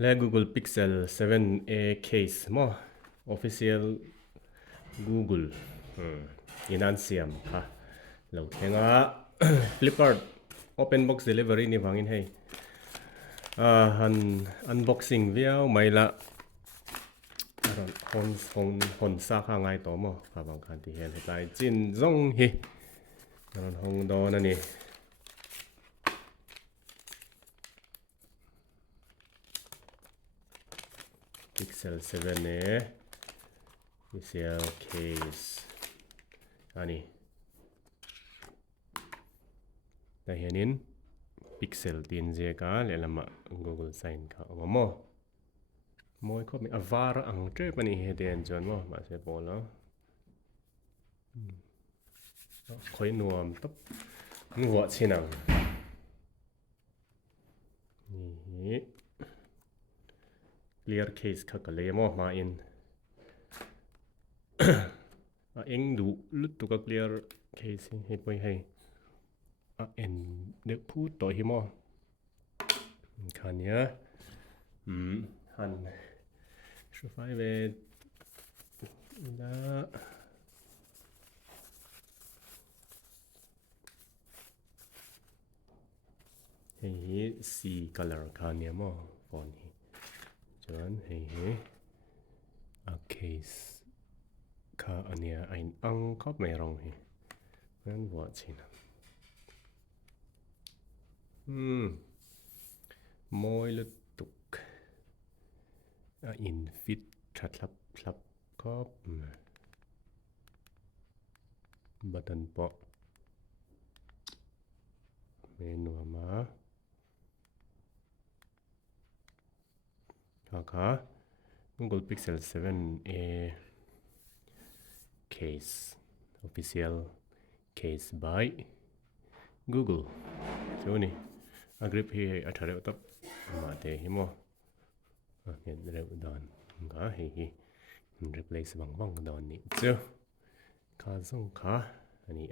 และ Google Pixel 7a case มั้ง official Google อินันเซียมค่ะเราเห็นว่า Flipkart open box delivery นี่ฟังอินให้unboxing เวียวไม่ละคนซาข้างไงต่อมั้งค่ะบางคันที่เห็นให้ตายจินจงฮีหงดอนั่นนี่Pixel 7 เนี่ย Pixel case อันนี้แต่เห็นนิน Pixel ตีนเจก้าเลยละมา Google Sign ค่ะว่าโมยเขามีอวาระอังเจ็บนี่เห็นจนว่ามาเสียบอลแล้วค่อยนวมตับงัวชินังนี่ clear case ค่ะก็เลยมาอินเอ็งดูลุดตัวก็ clear case ให้ไปให้เอ็นเด็กพูดต่อหิมอคันเนี้ยหันชูไฟเวดแล้วเฮ้ยสีคัลเลอร์คันเนี้ยมอฟอนนี้จนเฮ้ยcase ค่ะอันเนี้ยไอ้อังก็ไม่รองเฮ้ยงั้นว่าชินะมอยลุตุกอินฟิตชัดลับก็บัตรปะเมนูมาค่ะ Google Pixel 7a case official case by Google ใช่ไหมนี่agrip hi athare utap mate himo ngen re don ga hi replace bang don ni chu ka zong ka ani